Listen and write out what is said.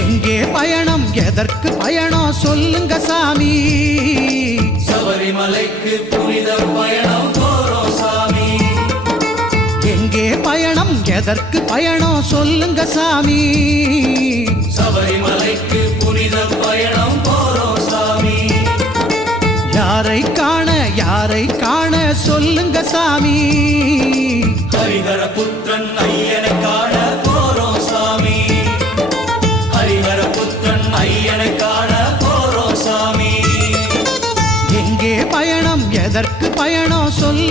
எங்கே பயணம் எதற்கு பயணம் சொல்லுங்க சாமி. சபரிமலைக்கு புனித பயணம் போறோம் சாமி. எங்கே பயணம் எதற்கு பயணம் சொல்லுங்க சாமி. சபரிமலைக்கு புனித பயணம் போறோம் சாமி. யாரை காண சொல்லுங்க சாமி. ஹரிஹர புத்திரன் ஐயனை காண போறோம் சாமி. ஹரிஹர புத்திரன் ஐயனை காண போறோம் சாமி. எங்கே பயணம் எதற்கு பயணம் சொல்லுங்க